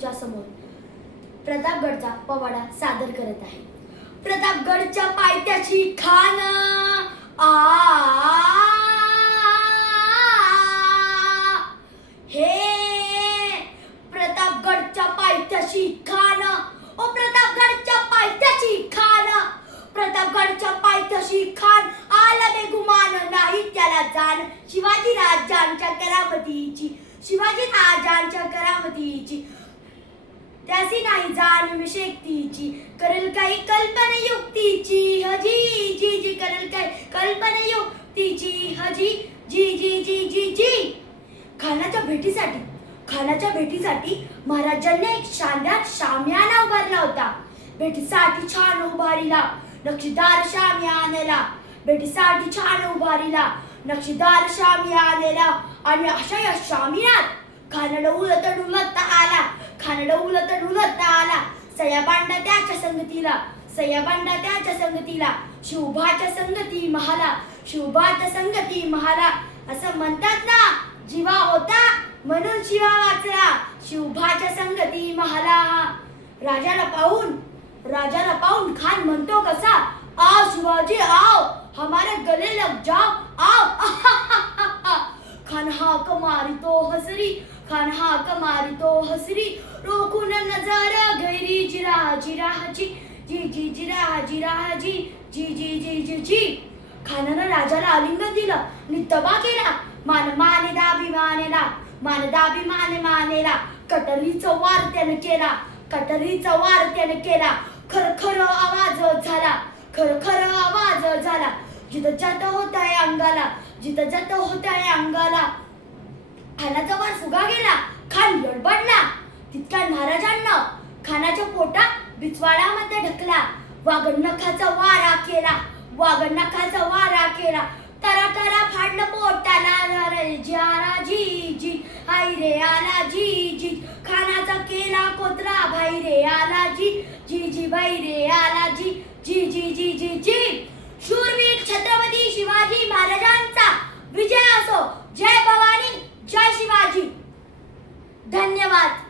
तुमच्या समोर प्रतापगडचा पवाडा सादर करत आहे. प्रतापगडच्या पायथ्याची खान हे प्रतापगडच्या पायथ्याची खान, ओ प्रतापगडच्या पायथ्याची खान, प्रतापगडच्या पायथ्याची खान, आला बेगुमान नाही त्याला जाण. शिवाजी राजांच्या करामतीची, शिवाजी राजांच्या करामतीची त्यासी नाही जाण विशेक्तीची. करेल काही कल्पनायुक्तीची हजी जी जी, करेल काही कल्पनायुक्तीची हजी जी जी जी जी जी. खानाच्या भेटीसाठी महाराजांनी एक शानदार शामियाना उभारला होता. भेटीसाठी छान उभारीला नक्षीदार शामियानाला, भेटीसाठी छान उभारीला नक्षीदार शामियानाला. आणि अशा या शामियानात खानाला उलट आला, खानाला उलट आला. सयाबांडा त्याच्या संगतीला, सयाबांडा त्याच्या संगतीला, शिवभाच्या संगती महाला, शिवभाच्या संगती महाला. असं म्हणतात ना, जीवा होता म्हणून शिवा वाचला, शिवभाच्या संगती महाला. राजाला पाहून खान म्हणतो कसा, आओ शिवाजी आओ, हमारे गले लग जाओ आओ. खान हाक मारितो हसरी, खान हाक मारितो हसरी, रोखून नजर गैरी जिराजी राहाजी जी जी जिराजी राहाजी जी जी जी जी जी. खानानं राजाला आलिंगन दिलं आणि तबा केला. मान माने दाबी मानेला, मान दाबी माने मानेला. कटरीचा वार त्याने केला, कटरीचा वार त्याने केला. खरखर आवाज झाला, खरखर आवाज झाला. जिथं जात होताय अंगाला, जिथं जात होताय अंगाला. खानाचा वार फुगा गेला, खान लडबडला. तितक्या महाराजांना खानाच्या पोटात बिचवाड्यामध्ये ढकला. वाघनखाचा वारा केला, वाघनखाचा वारा केला. तरा तरा फाडलं पोटाला रे ज्यारा जी जी, हाय रे आला जी जी. खानाचा केला कोतरा, भाई रे आला जी जी जी, भाई रे आला जी जी जी जी जी जी. शूरवीर छत्रपती शिवाजी महाराजांचा विजय असो. जय भवानी, जय शिवाजी. धन्यवाद.